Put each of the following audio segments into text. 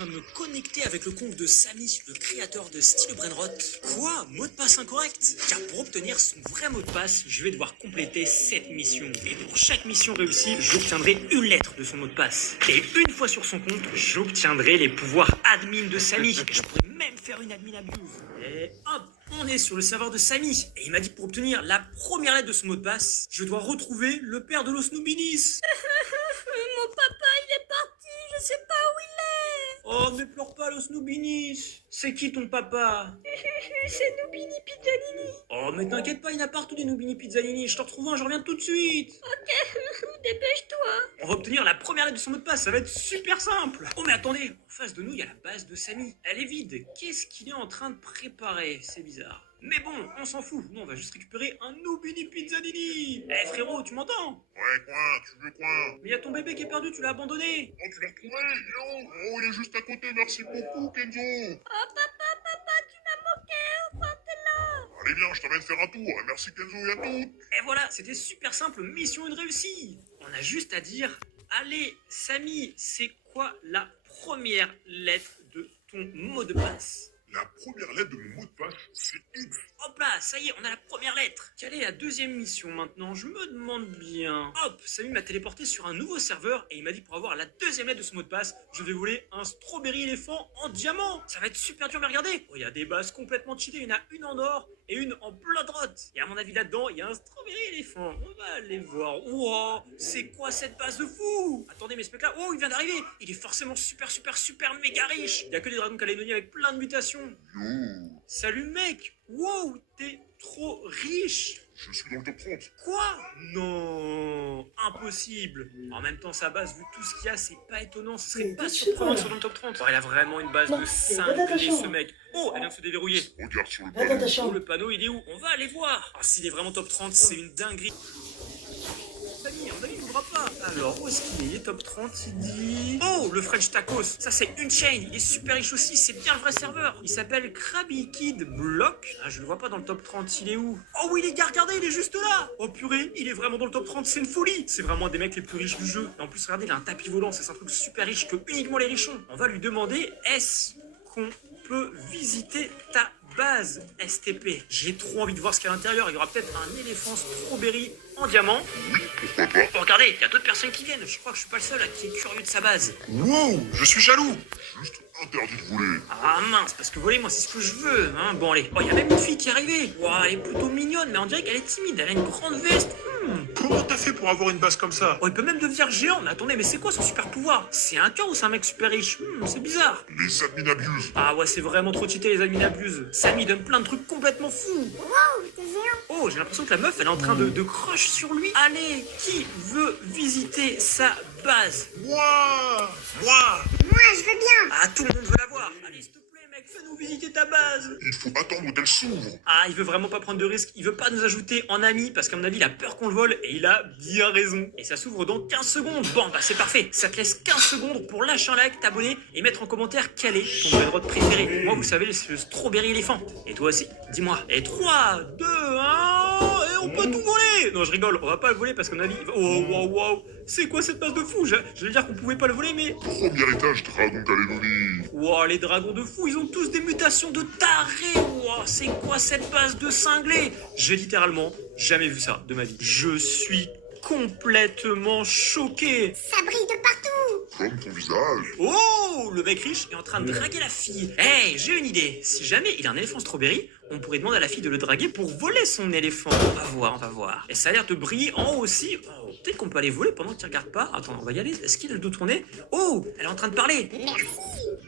train de me connecter avec le compte de Samy, le créateur de Style Brainrot. Quoi? Mot de passe incorrect? Car pour obtenir son vrai mot de passe, je vais devoir compléter 7 missions. Et pour chaque mission réussie, j'obtiendrai une lettre de son mot de passe. Et une fois sur son compte, j'obtiendrai les pouvoirs admin de Samy. Je pourrais même faire une admin abuse. Et hop, on est sur le serveur de Samy. Et il m'a dit que pour obtenir la première lettre de son mot de passe, je dois retrouver le père de l'Osnoubinis. Mon papa, il est parti, je sais pas où il est. Oh, mais pleure pas, l'Osnoubinis. C'est qui ton papa? C'est Noubini Pizzanini. Oh, mais t'inquiète pas, il y en a partout des Noubini Pizzanini. Je te retrouve un, je reviens tout de suite. Ok, dépêche-toi. On va obtenir la première lettre de son mot de passe, ça va être super simple. Oh, mais attendez, en face de nous, il y a la base de Samy. Elle est vide. Qu'est-ce qu'il est en train de préparer? C'est bizarre. Mais bon, on s'en fout. Nous, on va juste récupérer un Noubini Pizzanini. Eh frérot, tu m'entends? Ouais, quoi? Tu veux quoi? Mais il y a ton bébé qui est perdu, tu l'as abandonné. Oh, tu l'as retrouvé? Oh, il est juste à côté, merci beaucoup, Kenzo. Oh papa, tu m'as manqué, enfin t'es là. Allez, viens, je t'amène faire un tour. Merci, Kenzo, et à toutes. Et voilà, c'était super simple, mission une réussie. On a juste à dire, allez, Samy, c'est quoi la première lettre de ton mot de passe? La première lettre de mon mot de passe, c'est X. Hop là, ça y est, on a la première lettre. Quelle est la deuxième mission maintenant? Je me demande bien. Hop, Samy m'a téléporté sur un nouveau serveur et il m'a dit pour avoir la deuxième lettre de son mot de passe, je vais voler un strawberry éléphant en diamant. Ça va être super dur, mais regardez. Oh, il y a des bases complètement cheatées. Il y en a une en or et une en bloodrot. Et à mon avis là-dedans, il y a un strawberry éléphant. On va aller voir. Wow, c'est quoi cette base de fou? Attendez, mais ce mec-là, oh, il vient d'arriver. Il est forcément super méga riche. Il y a que des dragons calédoniens avec plein de mutations. Yo, Salut mec. Wow, t'es trop riche. je suis dans le top 30. Quoi? Non, impossible. En même temps, sa base, vu tout ce qu'il y a, c'est pas étonnant. Ce serait pas surprenant sur le top 30. Oh, il a vraiment une base de 5 ce mec. Oh, elle vient de se déverrouiller. Regarde sur le Va dans panneau. ta Oh, chambre. le panneau, il est où? On va aller voir. Ah, s'il est vraiment top 30, c'est une dinguerie. On a dit, il voudra pas. Alors, où est-ce qu'il est? Il est top 30, il dit... Oh, le French Tacos. Ça, c'est une chaîne. Il est super riche aussi. C'est bien le vrai serveur. Il s'appelle Krabby Kid Block. Ah, je le vois pas dans le top 30. Il est où? Oh oui, les gars, regardez, il est juste là. Oh purée, il est vraiment dans le top 30. C'est une folie. C'est vraiment un des mecs les plus riches du jeu. Et en plus, regardez, il a un tapis volant. C'est un truc super riche que uniquement les riches ont. On va lui demander, est-ce qu'on peut visiter ta base STP? J'ai trop envie de voir ce qu'il y a à l'intérieur. Il y aura peut-être un éléphant strawberry en diamant. Pourquoi pas? Oh, regardez, il y a d'autres personnes qui viennent. Je crois que je suis pas le seul là, qui est curieux de sa base. Wow, je suis jaloux. Juste interdit de voler. Ah mince, parce que voler, moi, c'est ce que je veux. Hein. Bon, allez. Oh, il y a même une fille qui est arrivée. Wow, elle est plutôt mignonne, mais on dirait qu'elle est timide. Elle a une grande veste. Comment t'as fait pour avoir une base comme ça? Oh, il peut même devenir géant. Mais attendez, mais c'est quoi son super pouvoir? C'est un cœur ou c'est un mec super riche? C'est bizarre. Les admin abusent. Ah ouais, c'est vraiment trop cheaté, les admin abusent. Samy donne plein de trucs complètement fous. Wow, t'es géant. Oh, j'ai l'impression que la meuf, elle est en train de crush sur lui. Allez, qui veut visiter sa base? Moi, Moi, je veux bien. Ah, tout le monde veut la voir. Allez, s'il te plaît, mec, fais-nous visiter ta base. il faut attendre qu'elle s'ouvre. Ah, il veut vraiment pas prendre de risques. Il veut pas nous ajouter en amis parce qu'à mon avis, il a peur qu'on le vole et il a bien raison. Et ça s'ouvre dans 15 secondes. Bon, bah c'est parfait. Ça te laisse 15 secondes pour lâcher un like, t'abonner et mettre en commentaire quel est ton Brainrot préféré. Moi, vous savez, c'est le strawberry éléphant. Et toi aussi, dis-moi. Et 3, 2, 1, et on peut tout voler. Non, je rigole, on va pas le voler parce qu'à mon avis... Oh, wow. C'est quoi cette base de fou? J'allais dire qu'on pouvait pas le voler, mais... Premier étage, dragon calédonie. Wow, les dragons de fou, ils ont tous des mutations de tarés. Wow, c'est quoi cette base de cinglés? J'ai littéralement jamais vu ça de ma vie. Je suis complètement choqué. Ça brille de partout. Comme ton visage. Oh, le mec riche est en train de draguer la fille. Hey, j'ai une idée. Si jamais il a un éléphant strawberry, on pourrait demander à la fille de le draguer pour voler son éléphant. On va voir. Et ça a l'air de briller en haut aussi. Oh, peut-être qu'on peut aller voler pendant qu'il regarde pas. Attends, on va y aller. Est-ce qu'il a le dos tourné? Oh, elle est en train de parler.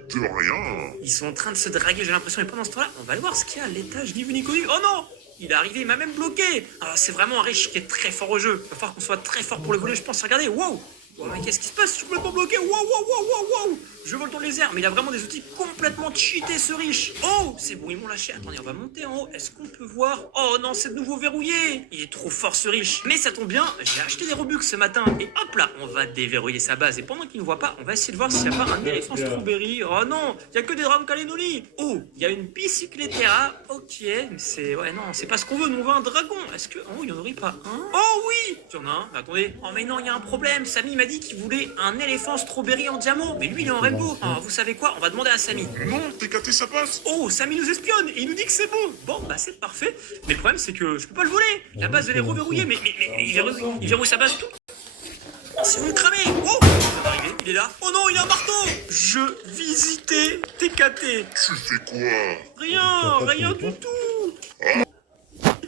De rien. Ils sont en train de se draguer, j'ai l'impression. Et pendant ce temps-là, on va aller voir ce qu'il y a à l'étage ni vu ni connu. Oh non! Il est arrivé, il m'a même bloqué. Ah, c'est vraiment un riche qui est très fort au jeu. Il va falloir qu'on soit très fort pour le voler, je pense. Regardez, wow! Oh, mais qu'est-ce qui se passe? Je suis complètement bloqué. Wow. Je vole dans les airs, mais il a vraiment des outils complètement cheatés, ce riche. Oh, c'est bon, ils m'ont lâché. Attendez, on va monter en haut. Est-ce qu'on peut voir? Oh non, c'est de nouveau verrouillé. Il est trop fort, ce riche. Mais ça tombe bien, j'ai acheté des Robux ce matin. Et hop là, on va déverrouiller sa base. Et pendant qu'il ne voit pas, on va essayer de voir s'il n'y a pas un éléphant strawberry. Oh non, il n'y a que des dragons calédonie. Oh, il y a une bicycletta. Ok, mais c'est... Ouais, non, c'est pas ce qu'on veut. Nous, on veut un dragon. Est-ce que... Oh, il n'y en aurait pas un? Oh oui, il y en a un. Mais attendez. Oh mais non, il y a un problème. Samy m'a dit qu'il voulait un éléphant strawberry en diamant. Mais lui, il est en rêve. Rainbow. Ah, vous savez quoi? On va demander à Samy. Non, TKT, ça passe. Oh, Samy nous espionne et il nous dit que c'est bon. Bon, bah c'est parfait. Mais le problème, c'est que je peux pas le voler. La base, elle est reverrouillée, mais il verrouille sa base tout. C'est vous le cramer. Oh, ça va arriver, il est là. Oh non, il a un marteau. Je visitais TKT. Tu fais quoi? Rien du tout.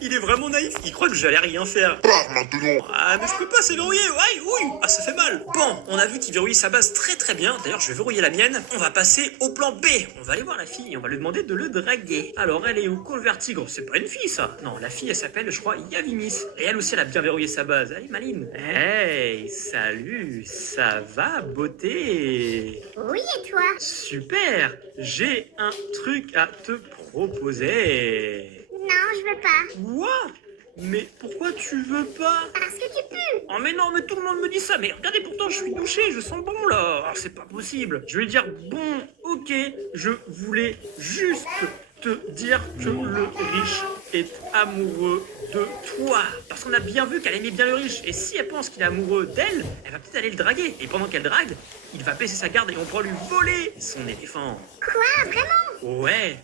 Il est vraiment naïf, il croit que j'allais rien faire. Pars maintenant. Ah mais je peux pas, c'est verrouillé, ouais, oui. Ah ça fait mal. Bon, on a vu qu'il verrouillait sa base très bien. D'ailleurs je vais verrouiller la mienne. On va passer au plan B. On va aller voir la fille et on va lui demander de le draguer. Alors elle est où? Colvert Tigre, c'est pas une fille ça. Non, la fille elle s'appelle je crois Yavimis. Et elle aussi elle a bien verrouillé sa base. Elle est maline. Hey, salut, ça va beauté? Oui, et toi? Super, j'ai un truc à te proposer. Non, je veux pas. Quoi? Mais pourquoi tu veux pas? Parce que tu pues. Oh mais non, mais tout le monde me dit ça. Mais regardez, pourtant je suis douché, je sens bon là. Alors c'est pas possible. Je vais dire bon, ok, je voulais juste te dire que le riche est amoureux de toi. Parce qu'on a bien vu qu'elle aimait bien le riche. Et si elle pense qu'il est amoureux d'elle, elle va peut-être aller le draguer. Et pendant qu'elle drague, il va baisser sa garde et on pourra lui voler son éléphant. Quoi, vraiment? Ouais,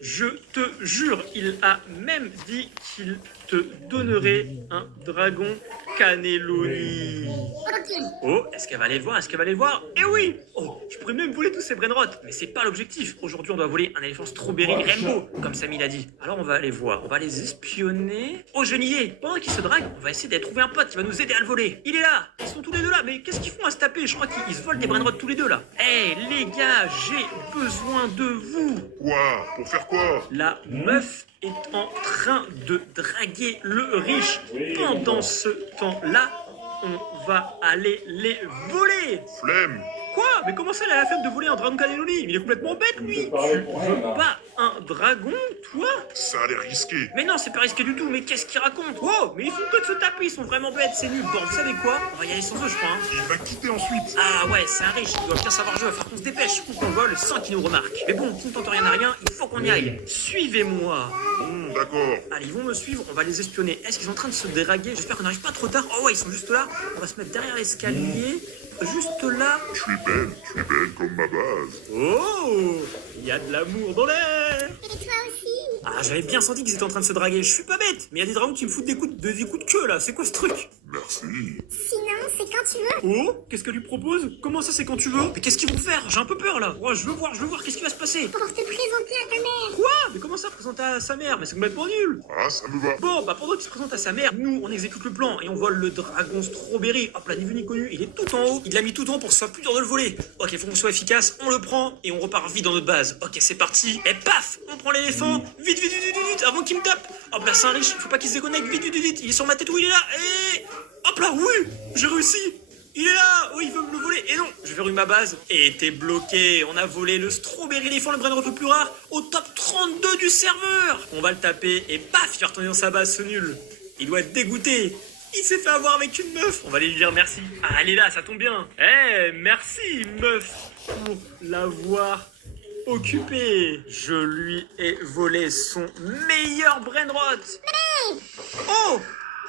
je te jure, il a même dit qu'il te donnerait un dragon cannelloni. Ok. Oh, est-ce qu'elle va aller le voir? Est-ce qu'elle va aller le voir? Eh oui! Oh, je pourrais même voler tous ces brainrots, mais c'est pas l'objectif. Aujourd'hui, on doit voler un éléphant strawberry rainbow, comme Samy l'a dit. Alors on va aller voir, on va les espionner. Oh, je n'y ai. Pendant qu'ils se draguent, on va essayer d'aller trouver un pote qui va nous aider à le voler. Il est là! Ils sont tous les deux là, mais qu'est-ce qu'ils font à se taper? Je crois qu'ils se volent des brainrots tous les deux là. Eh les gars, j'ai besoin de vous! Quoi? Pour faire quoi? La meuf est en train de draguer le riche. Pendant ce temps-là, on va aller les voler. Flemme. Quoi? Mais comment ça, elle a la flemme de voler un dragon cannelloni? Il est complètement bête, lui. Tu veux pas un dragon, toi? Ça a l'air risqué. Mais non, c'est pas risqué du tout. Mais qu'est-ce qu'il raconte? Oh, mais ils font que de se taper. Ils sont vraiment bêtes, c'est nul. Bon, vous savez quoi? On va y aller sans eux, je crois. Hein. Il va quitter ensuite. Ah ouais, c'est un riche, il doit bien savoir jouer, il va falloir qu'on se dépêche ou qu'on vole sans qu'il nous remarque. Mais bon, qui ne tente rien à rien, il faut qu'on y aille. Suivez-moi. D'accord. Allez, ils vont me suivre, on va les espionner. Est-ce qu'ils sont en train de se draguer? J'espère qu'on n'arrive pas trop tard. Oh ouais, ils sont juste là. On va se mettre derrière l'escalier. Juste là. Tu es belle comme ma base. Oh, il y a de l'amour dans l'air. Et toi aussi? Ah, j'avais bien senti qu'ils étaient en train de se draguer. Je suis pas bête, mais il y a des dragons qui me foutent des coups de queue là. C'est quoi ce truc? Merci. Sinon, c'est quand tu veux. Oh, qu'est-ce qu'elle lui propose? Comment ça, c'est quand tu veux? Mais qu'est-ce qu'ils vont faire? J'ai un peu peur là. Oh, je veux voir, qu'est-ce qui va se passer? Pour te présenter à ta mère. Quoi? Mais comment ça, présenter à sa mère? Mais c'est complètement nul. Ah, ça me va. Bon, bah pendant qu'il se présente à sa mère, nous on exécute le plan et on vole le dragon strawberry. Hop là, ni vu ni connu, il est tout en haut. Il l'a mis tout en haut pour que ce soit plus dur de le voler. Ok, faut qu'on soit efficace, on le prend et on repart vite dans notre base. Ok, c'est parti. Et paf, on prend l'éléphant. Vite, avant qu'il me tape. Hop là, c'est un riche, faut pas qu'il se déconnecte. Vite. Il est sur ma tête, où il est là. Et hop là, oui, j'ai réussi. Il est là! Oui, il veut me le voler! Et non! Je verrouille ma base. Et t'es bloqué! On a volé le strawberry éléphant, le brainrot le plus rare, au top 32 du serveur! On va le taper et paf! Il va retourner dans sa base, ce nul! Il doit être dégoûté! Il s'est fait avoir avec une meuf! On va aller lui dire merci! Ah, elle est là, ça tombe bien! Eh, merci, meuf! Pour l'avoir occupé! Je lui ai volé son meilleur brainrot! Oh!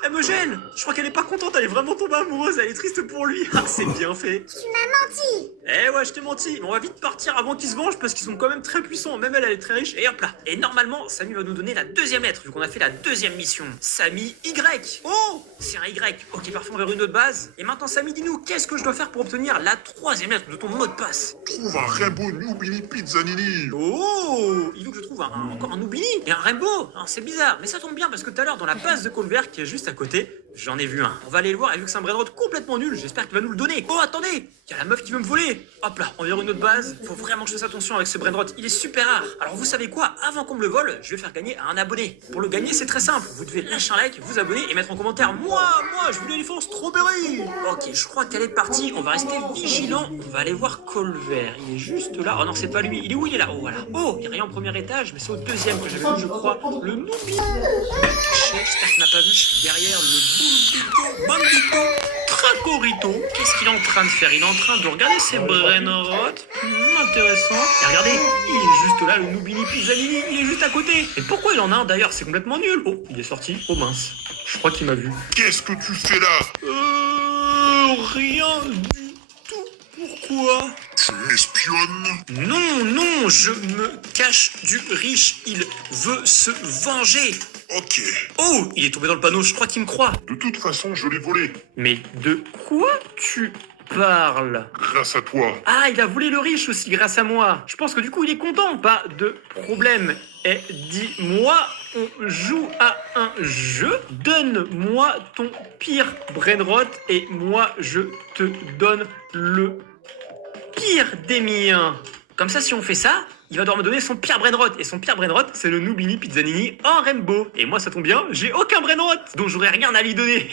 Elle me gêne. Je crois qu'elle est pas contente, elle est vraiment tombée amoureuse, elle est triste pour lui. Ah, c'est bien fait. Tu m'as menti. Eh ouais, je t'ai menti. Mais on va vite partir avant qu'ils se vengent parce qu'ils sont quand même très puissants. Même elle, elle est très riche. Et hop là. Et normalement, Samy va nous donner la deuxième lettre vu qu'on a fait la deuxième mission. Samy Y. Oh, c'est un Y. Ok, parfait, on va vers une autre base. Et maintenant, Samy, dis-nous, qu'est-ce que je dois faire pour obtenir la troisième lettre de ton mot de passe? Trouve un Rainbow Nubini Pizzanini. Oh, il veut que je trouve encore un Nubini et un Rainbow. Alors, c'est bizarre, mais ça tombe bien parce que tout à l'heure, dans la base de Colvert qui est juste à côté, j'en ai vu un. On va aller le voir et vu que c'est un brainrot complètement nul, j'espère qu'il va nous le donner. Oh, attendez, il y a la meuf qui veut me voler. Hop là, on vient une autre base. Faut vraiment que je fasse attention avec ce brainrot, il est super rare. Alors vous savez quoi? Avant qu'on me le vole, je vais faire gagner à un abonné. Pour le gagner, c'est très simple. Vous devez lâcher un like, vous abonner et mettre en commentaire moi, je veux l'éléphant strawberry. Ok, je crois qu'elle est partie. On va rester vigilant. On va aller voir Colvert. Il est juste là. Oh non, c'est pas lui. Il est où? Il est là. Oh voilà. Oh, il n'y a rien au premier étage, mais c'est au deuxième que j'avais vu, je crois. Le Noubi. J'espère qu'il m'a pas vu. Je suis derrière le Bambito Tracorito. Qu'est-ce qu'il est en train de faire? Il est en train de regarder ses brainrots. Intéressant. Et regardez, il est juste là, le Nubini Pizzanini. Il est juste à côté. Et pourquoi il en a un d'ailleurs? C'est complètement nul. Oh, il est sorti. Oh mince. Je crois qu'il m'a vu. Qu'est-ce que tu fais là? Rien du tout. Pourquoi? Tu espionnes? Non, non, je me cache du riche. Il veut se venger. Ok. Oh, il est tombé dans le panneau, je crois qu'il me croit. De toute façon, je l'ai volé. Mais de quoi tu parles? Grâce à toi. Ah, il a volé le riche aussi grâce à moi. Je pense que du coup, il est content. Pas de problème. Et dis-moi, on joue à un jeu. Donne-moi ton pire brainrot et moi, je te donne le pire des miens. Comme ça, si on fait ça, il va devoir me donner son pire brainrot. Et son pire brainrot, c'est le Nubini Pizzanini en rainbow. Et moi, ça tombe bien, j'ai aucun brainrot. Donc, j'aurais rien à lui donner.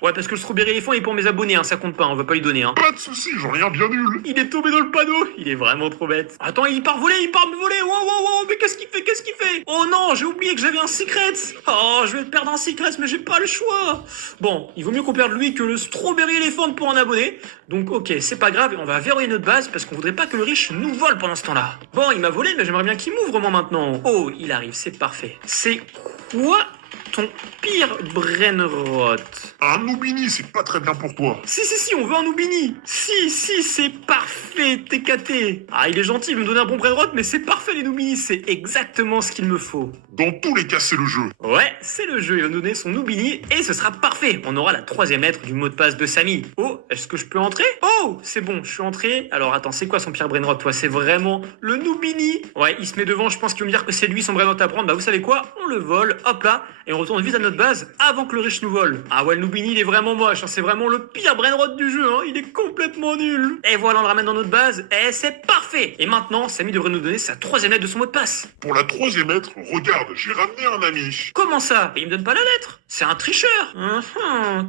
Ouais, parce que le strawberry éléphant est pour mes abonnés, hein, ça compte pas, on va pas lui donner. Hein. Pas de soucis, j'en ai un bien nul. Il est tombé dans le panneau. Il est vraiment trop bête. Attends, il part voler, Wow, wow, wow, mais qu'est-ce qu'il fait? Oh non, j'ai oublié que j'avais un secret. Oh, je vais perdre un secret, mais j'ai pas le choix. Bon, il vaut mieux qu'on perde lui que le strawberry éléphant pour un abonné. Donc, ok, c'est pas grave, on va verrouiller notre base parce qu'on voudrait pas que le riche nous vole pendant ce temps-là. Bon, il m'a volé, mais j'aimerais bien qu'il m'ouvre moi maintenant. Oh, il arrive, c'est parfait. C'est quoi ton pire brainrot? Un Nubini, c'est pas très bien pour toi. Si, on veut un Nubini. Si, c'est parfait, TKT. Ah, il est gentil, il veut me donner un bon brainrot, mais c'est parfait les Nubini, c'est exactement ce qu'il me faut. Dans tous les cas, c'est le jeu. Ouais, c'est le jeu, il va nous donner son Nubini et ce sera parfait. On aura la 3e lettre du mot de passe de Samy. Oh, est-ce que je peux entrer? Oh, c'est bon, je suis entré. Alors attends, c'est quoi son pire brainrot, toi? C'est vraiment le Nubini. Ouais, il se met devant, je pense qu'il va me dire que c'est lui son brainrot à prendre. Bah vous savez quoi? On le vole, hop là, et on retourne vite à notre base avant que le riche nous vole. Ah ouais, le Nubini, il est vraiment moche, hein. C'est vraiment le pire brainrot du jeu, hein. Il est complètement nul. Et voilà, on le ramène dans notre base, et c'est parfait. Et maintenant, Samy devrait nous donner sa 3e lettre de son mot de passe. Pour la 3e lettre, regarde, j'ai ramené un ami. Comment ça? Et il me donne pas la lettre? C'est un tricheur.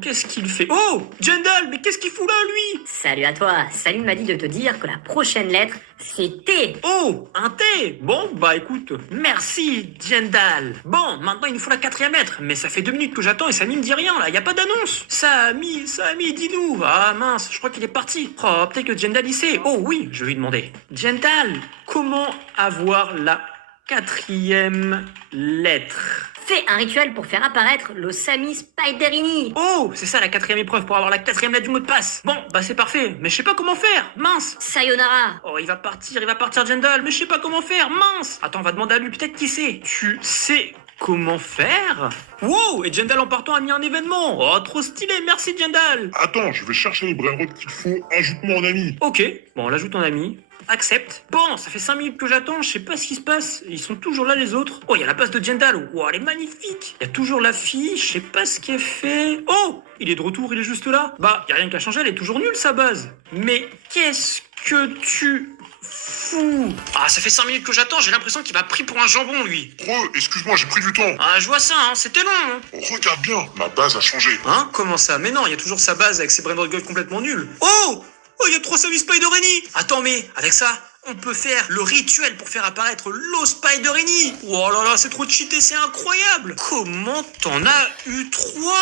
Qu'est-ce qu'il fait? Oh, Jendal, mais qu'est-ce qu'il fout là, lui? Salut à toi. Salut m'a dit de te dire que la prochaine lettre, c'est T. Oh, un T. Bon, bah écoute, merci, Jendal. Bon, maintenant il nous faut la 4e lettre, mais ça fait 2 minutes que j'attends et Samy me dit rien, là, y a pas d'annonce. Samy, dis-nous. Ah mince, je crois qu'il est parti. Oh, peut-être que Jendal y sait. Oh oui, je vais lui demander. Jendal, comment avoir la 4e lettre? Fais un rituel pour faire apparaître le Samy Spiderini. Oh, c'est ça la 4e épreuve pour avoir la 4e lettre du mot de passe. Bon, bah c'est parfait, mais je sais pas comment faire, mince. Sayonara. Oh, il va partir, Jendal, mais je sais pas comment faire, mince. Attends, on va demander à lui, peut-être qu'il sait. Tu sais comment faire? Wow, et Jendal en partant a mis un événement. Oh, trop stylé, merci Jendal. Attends, je vais chercher les brainrots qu'il faut. Ajoute-moi en ami. Ok, bon, on l'ajoute en ami. Accepte. Bon, ça fait 5 minutes que j'attends, je sais pas ce qui se passe. Ils sont toujours là les autres. Oh, il y a la base de Jendal. Wow, elle est magnifique. Il y a toujours la fille, je sais pas ce qu'elle fait. Oh, il est de retour, il est juste là. Bah, y a rien qu'à changer, elle est toujours nulle sa base. Mais qu'est-ce que tu fous? Ah, ça fait 5 minutes que j'attends, j'ai l'impression qu'il m'a pris pour un jambon lui. Excuse-moi, j'ai pris du temps. Ah, je vois ça, hein, c'était long. Hein. Regarde bien, ma base a changé. Hein? Comment ça? Mais non, il y a toujours sa base avec ses brainrot gold complètement nuls. Oh, il y a 3 Samy Spiderini. Attends, mais avec ça, on peut faire le rituel pour faire apparaître l'eau Spiderini. Oh là là, c'est trop cheaté, c'est incroyable. Comment t'en as eu 3?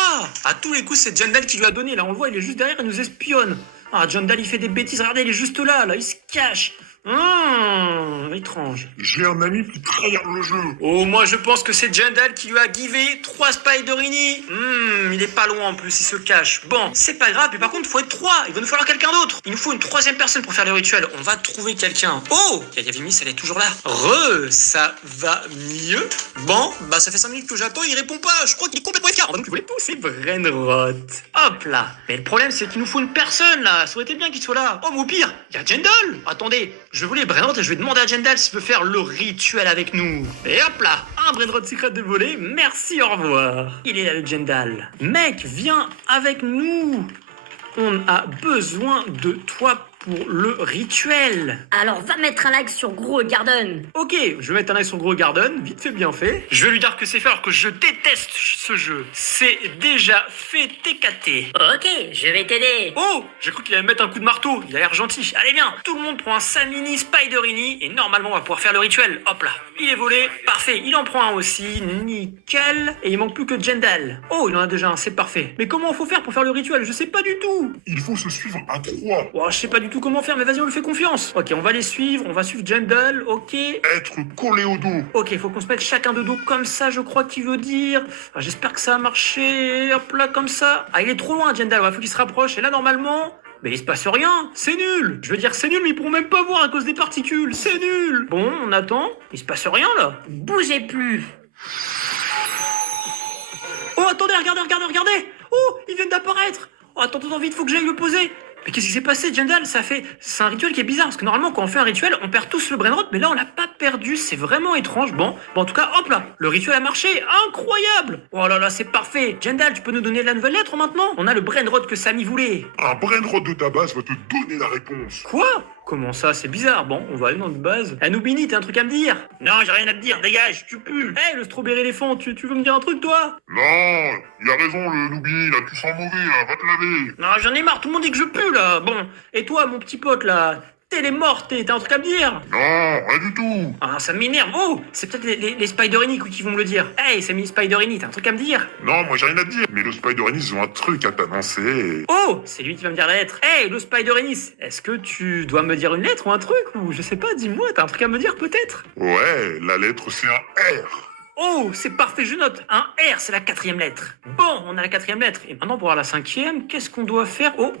À tous les coups, c'est Jendal qui lui a donné. Là, on le voit, il est juste derrière, il nous espionne. Ah, Jendal, il fait des bêtises. Regardez, il est juste là, il se cache. Étrange. J'ai un ami qui trahir le jeu. Oh, moi je pense que c'est Jendal qui lui a givé 3 Spiderini. Il est pas loin en plus, il se cache. Bon, c'est pas grave, mais par contre, il faut être 3. Il va nous falloir quelqu'un d'autre. Il nous faut une 3e personne pour faire le rituel. On va trouver quelqu'un. Oh, Yavimis, elle est toujours là. Ça va mieux. Bon, bah ça fait 5 minutes que j'attends, il répond pas. Je crois qu'il est complètement FK. On va donc lui voler tous ses brainrot. Hop là. Mais le problème, c'est qu'il nous faut une personne là. Ça aurait été bien qu'il soit là. Oh, mais au pire, il y a Jendal. Attendez. Je voulais brainrot et je vais demander à Jendal s'il veut faire le rituel avec nous. Et hop là, un brainrot secret de voler, merci, au revoir. Il est là le Jendal. Mec, viens avec nous. On a besoin de toi pour le rituel. Alors va mettre un like sur Gros Garden. Ok, je vais mettre un like sur Gros Garden, vite fait bien fait. Je vais lui dire que c'est fait alors que je déteste ce jeu. C'est déjà fait TKT. Ok, je vais t'aider. Oh, j'ai cru qu'il allait me mettre un coup de marteau, il a l'air gentil. Allez bien, tout le monde prend un Samini Spiderini et normalement on va pouvoir faire le rituel. Hop là, il est volé, parfait, il en prend un aussi, nickel. Et il manque plus que Jendal. Oh, il en a déjà un, c'est parfait. Mais comment faut faire pour faire le rituel? Je sais pas du tout. Il faut se suivre à 3. Oh, je sais pas du tout comment faire, mais vas-y, on lui fait confiance. Ok, on va les suivre, on va suivre Jendal, ok. Être collé au dos. Ok, faut qu'on se mette chacun de dos comme ça, je crois qu'il veut dire. J'espère que ça a marché. Hop là, comme ça. Ah, il est trop loin, Jendal, il faut qu'il se rapproche. Et là, normalement, Mais il se passe rien, c'est nul. Je veux dire, c'est nul, mais ils pourront même pas voir à cause des particules, c'est nul. Bon, on attend, il se passe rien là. Bougez plus. Oh, attendez, regardez. Oh, ils viennent d'apparaître. Oh, attends, vite, faut que j'aille le poser. Mais qu'est-ce qui s'est passé, Jendal? C'est un rituel qui est bizarre, parce que normalement, quand on fait un rituel, on perd tous le brainrot, mais là, on l'a pas perdu, c'est vraiment étrange. Bon, en tout cas, hop là, le rituel a marché, incroyable. Oh là là, c'est parfait. Jendal, tu peux nous donner la nouvelle lettre maintenant? On a le brainrot que Samy voulait. Un brainrot de ta base va te donner la réponse. Quoi? Comment ça? C'est bizarre. Bon, on va aller dans notre base. Anoubini, t'as un truc à me dire? Non, j'ai rien à te dire, dégage, tu pues. Hé, le strawberry éléphant, tu veux me dire un truc, toi? Non, il a raison le Loubi, là, tu sens mauvais, là, va te laver. Non, j'en ai marre, tout le monde dit que je pue, là. Bon, et toi, mon petit pote, là, télémorte, t'as un truc à me dire? Non, rien du tout. Ah, ça m'énerve. Oh, c'est peut-être les Spider-Ini qui vont me le dire. Hey, Samy Spider-Ini, t'as un truc à me dire? Non, moi j'ai rien à te dire, mais le Spider-Enix ont un truc à t'annoncer. Oh, c'est lui qui va me dire la lettre. Hey, le Spider-Inis, est-ce que tu dois me dire une lettre ou un truc? Ou je sais pas, dis-moi, t'as un truc à me dire peut-être? Ouais, la lettre c'est un R. Oh, c'est parfait, je note. Un R, c'est la 4e lettre. Bon, on a la 4e lettre. Et maintenant, pour avoir la 5e, qu'est-ce qu'on doit faire? Oh,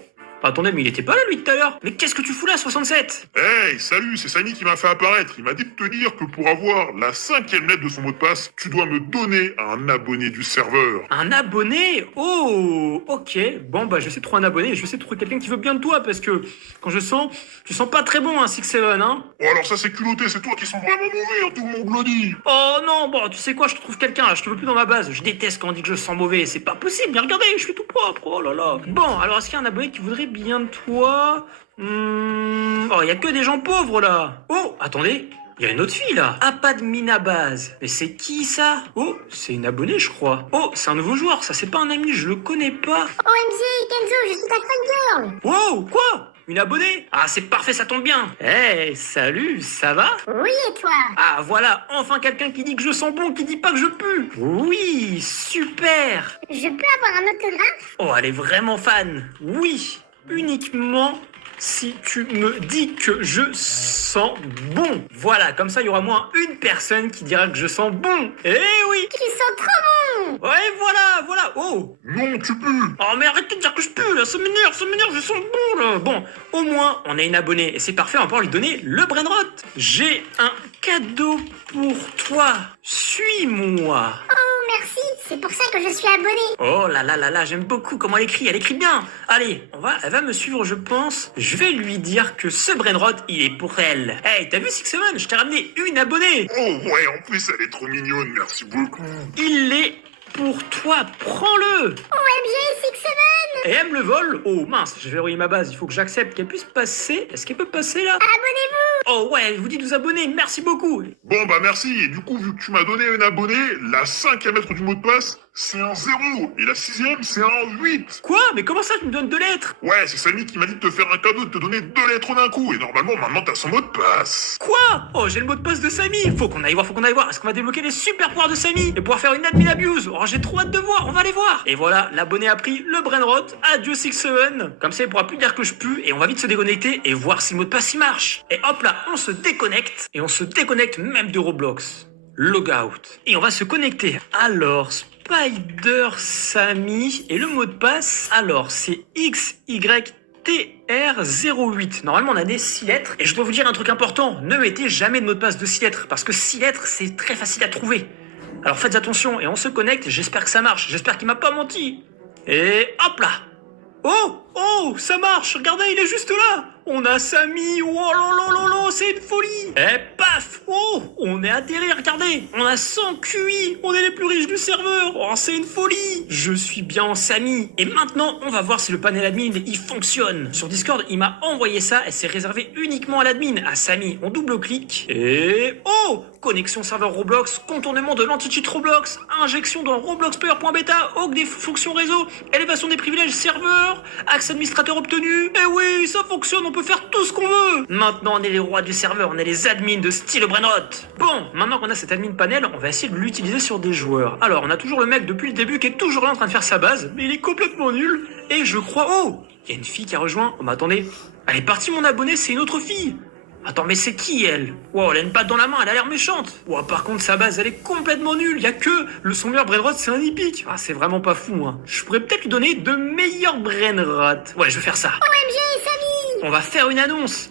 attendez, mais il était pas là, lui, tout à l'heure. Mais qu'est-ce que tu fous là, 67? Hey, salut, c'est Samy qui m'a fait apparaître. Il m'a dit de te dire que pour avoir la 5e lettre de son mot de passe, tu dois me donner un abonné du serveur. Un abonné? Oh, ok. Bon, bah, je vais essayer de trouver un abonné et je vais essayer de trouver quelqu'un qui veut bien de toi parce que quand tu sens pas très bon, hein, 6-7, hein. Oh, alors ça c'est culotté, c'est toi qui sens vraiment mauvais, hein, tout le monde me le dit. Oh non, bon, tu sais quoi, je te trouve quelqu'un là, je te veux plus dans ma base. Je déteste quand on dit que je sens mauvais, c'est pas possible. Mais regardez, je suis tout propre, oh là là. Bon, alors est-ce qu'il y a un abonné qui voudrait bien de toi? Oh, il y a que des gens pauvres là. Oh, attendez. Il y a une autre fille là. Apadmina Base. Mais c'est qui ça? Oh, c'est une abonnée je crois. Oh, c'est un nouveau joueur, ça c'est pas un ami, je le connais pas. OMG, Kenzo, je suis ta fan girl. Wow, quoi? Une abonnée? Ah, c'est parfait, ça tombe bien. Hey, salut, ça va? Oui, et toi? Ah, voilà, enfin quelqu'un qui dit que je sens bon, qui dit pas que je pue. Oui, super. Je peux avoir un autographe? Oh, elle est vraiment fan. Oui, uniquement si tu me dis que je sens bon. Voilà, comme ça, il y aura au moins une personne qui dira que je sens bon. Eh oui. Tu sens trop bon. Ouais, voilà. Oh. Non, tu pues. Oh, mais arrêtez de dire que je pue, là. Ça m'énerve, je sens bon, là. Bon, au moins, on a une abonnée. Et c'est parfait, on va pouvoir lui donner le brainrot. J'ai un cadeau pour toi. Suis-moi. Oh, merci, c'est pour ça que je suis abonnée. Oh là, j'aime beaucoup comment elle écrit bien. Allez, elle va me suivre, je pense. Je vais lui dire que ce brainrot, il est pour elle. Hey, t'as vu Sixeman? Je t'ai ramené une abonnée. Oh ouais, en plus elle est trop mignonne, merci beaucoup. Il est pour toi, prends-le. OMG, Sixeman. Et elle me le vole. Oh mince, j'ai verrouillé ma base, il faut que j'accepte qu'elle puisse passer. Est-ce qu'elle peut passer là? Abonnez-vous. Oh ouais, elle vous dit de vous abonner, merci beaucoup. Bon bah merci, et du coup vu que tu m'as donné un abonné, la 5e lettre du mot de passe, c'est un 0, et la 6e c'est un 8. Quoi? Mais comment ça tu me donnes 2 lettres? Ouais, c'est Samy qui m'a dit de te faire un cadeau, de te donner 2 lettres d'un coup, et normalement maintenant t'as son mot de passe. Quoi? Oh, j'ai le mot de passe de Samy. Faut qu'on aille voir. Est-ce qu'on va débloquer les super pouvoirs de Samy et pouvoir faire une admin abuse? Oh, j'ai trop hâte de voir, on va aller voir. Et voilà, l'abonné a pris le brainrot. Adieu 6-7. Comme ça, il pourra plus dire que je pue et on va vite se déconnecter et voir si le mot de passe il marche. Et hop là, on se déconnecte et on se déconnecte même de Roblox. Logout. Et on va se connecter. Alors, Spider Samy et le mot de passe, alors c'est XYTR08. Normalement, on a des 6 lettres. Et je dois vous dire un truc important. Ne mettez jamais de mot de passe de 6 lettres. Parce que 6 lettres, c'est très facile à trouver. Alors faites attention. Et on se connecte. J'espère que ça marche. J'espère qu'il m'a pas menti. Et hop là. Oh, ça marche. Regardez, il est juste là. On a Samy. Oh là, c'est une folie. Et paf. Oh, on est atterri, regardez. On a 100 QI. On est les plus riches du serveur. Oh, c'est une folie. Je suis bien en Samy. Et maintenant, on va voir si le panel admin, il fonctionne. Sur Discord, il m'a envoyé ça et c'est réservé uniquement à l'admin, à Samy. On double-clique et... Oh, connexion serveur Roblox, contournement de l'anti-cheat Roblox, injection dans robloxplayer.beta, hawk des fonctions réseau, élévation des privilèges serveur, accès administrateur obtenu. Eh oui, ça fonctionne, on peut faire tout ce qu'on veut. Maintenant, on est les rois du serveur, on est les admins de style brainrot. Bon, maintenant qu'on a cet admin panel, on va essayer de l'utiliser sur des joueurs. Alors, on a toujours le mec depuis le début qui est toujours là en train de faire sa base, mais il est complètement nul. Et je crois... Oh, il y a une fille qui a rejoint. Oh, mais attendez, elle est partie mon abonné, c'est une autre fille. Attends, mais c'est qui elle? Wow, elle a une patte dans la main, elle a l'air méchante. Wow, par contre, sa base, elle est complètement nulle. Y a que son meilleur brainrot, c'est un hippique. Ah, c'est vraiment pas fou, hein. Je pourrais peut-être lui donner de meilleurs brainrots. Ouais, je vais faire ça. OMG, Samy! On va faire une annonce.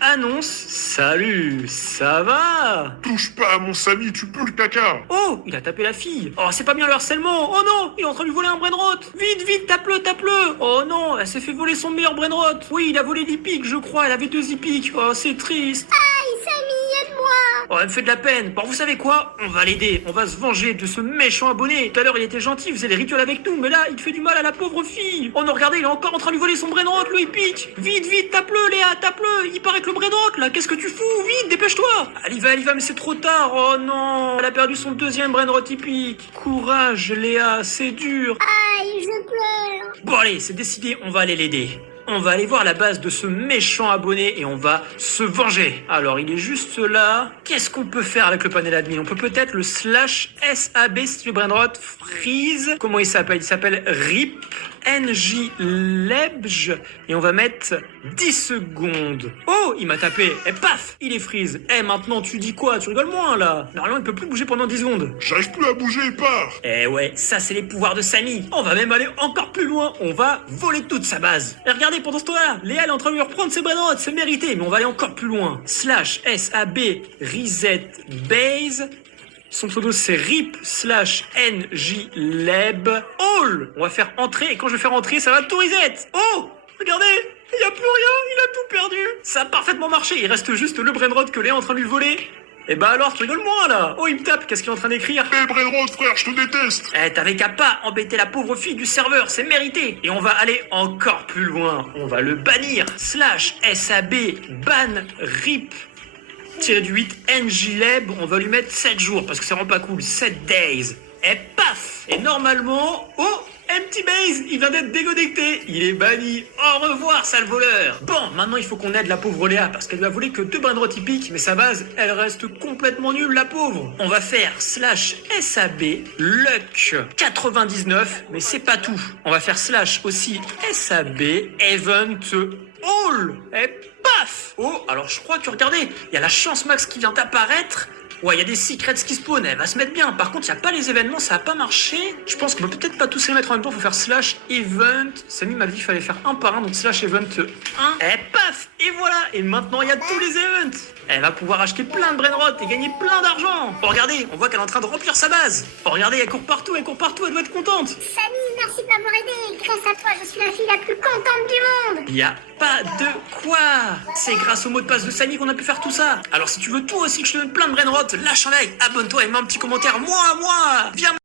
/annonce. Salut, ça va? Touche pas à mon Samy, tu peux le caca. Oh, il a tapé la fille. Oh, c'est pas bien le harcèlement. Oh non, il est en train de lui voler un brainrot. Vite, vite, tape-le, tape-le. Oh non, elle s'est fait voler son meilleur brainrot. Oui, il a volé l'hippique, je crois. Elle avait 2 hippiques. Oh, c'est triste. Aïe, Samy, aide-moi! Oh, elle me fait de la peine. Bon, vous savez quoi? On va l'aider. On va se venger de ce méchant abonné. Tout à l'heure, il était gentil, il faisait les rituels avec nous. Mais là, il fait du mal à la pauvre fille. Oh non, regardez, il est encore en train de lui voler son brainrot, le hippique. Vite, vite, tape-le, Léa, tape-le. Il paraît que le brainrot, là, qu'est-ce que tu fous? Vite, dépêche-toi. Elle y va, mais c'est trop tard. Oh non, elle a perdu son 2e brainrot hippique. Courage, Léa, c'est dur. Aïe, je pleure! Bon, allez, c'est décidé, on va aller l'aider. On va aller voir la base de ce méchant abonné et on va se venger. Alors, il est juste là. Qu'est-ce qu'on peut faire avec le panel admin? On peut peut-être le /SAB, si le brainrot freeze. Comment il s'appelle? Il s'appelle RIP NJLebj et on va mettre 10 secondes. Oh, il m'a tapé. Et paf, il est freeze. Eh, maintenant, tu dis quoi? Tu rigoles moins, là. Normalement, il peut plus bouger pendant 10 secondes. J'arrive plus à bouger, pars. Eh ouais, ça c'est les pouvoirs de Samy. On va même aller encore plus loin. On va voler toute sa base. Et regardez, pendant ce temps-là, Léa elle est en train de lui reprendre ses brainrots. C'est mérité, mais on va aller encore plus loin. /SAB reset base. Son pseudo c'est RIP /NJLeb all. On va faire entrer et quand je vais faire entrer, ça va tout reset. Oh, regardez, il n'y a plus rien, il a tout perdu. Ça a parfaitement marché, il reste juste le brainrot que Léa est en train de lui voler. Eh bah alors, tu rigoles moins là. Oh, il me tape, qu'est-ce qu'il est en train d'écrire? Eh, brainrot, frère, je te déteste. Eh, t'avais qu'à pas embêter la pauvre fille du serveur, c'est mérité. Et on va aller encore plus loin. On va le bannir. /SAB ban RIP -8 NJLeb, on va lui mettre 7 jours parce que c'est vraiment pas cool. 7 days. Et paf. Et normalement, oh, Empty Base, il vient d'être déconnecté. Il est banni. Au revoir, sale voleur. Bon, maintenant il faut qu'on aide la pauvre Léa parce qu'elle lui a volé que 2 brainrots typiques, mais sa base, elle reste complètement nulle, la pauvre. On va faire /SAB luck 99, mais c'est pas tout. On va faire / aussi SAB event all. Et paf. Oh, alors je crois que regardez, il y a la chance max qui vient d'apparaître. Ouais, il y a des secrets qui spawnent, elle va se mettre bien. Par contre, il n'y a pas les événements, ça n'a pas marché. Je pense qu'on peut peut-être pas tous les mettre en même temps, il faut faire /event. Samy m'a dit qu'il fallait faire un par un, donc /event 1. Et paf. Et voilà. Et maintenant, il y a tous les events. Elle va pouvoir acheter plein de brainrots et gagner plein d'argent. Oh, regardez, on voit qu'elle est en train de remplir sa base. Oh, regardez, elle court partout, elle doit être contente. Samy, merci de m'avoir aidé! Grâce à toi, je suis la fille la plus contente du monde! Il y a pas de quoi. C'est grâce au mot de passe de Samy qu'on a pu faire tout ça. Alors si tu veux toi aussi que je te donne plein de brainrots, lâche un like, abonne-toi et mets un petit commentaire. Moi, viens.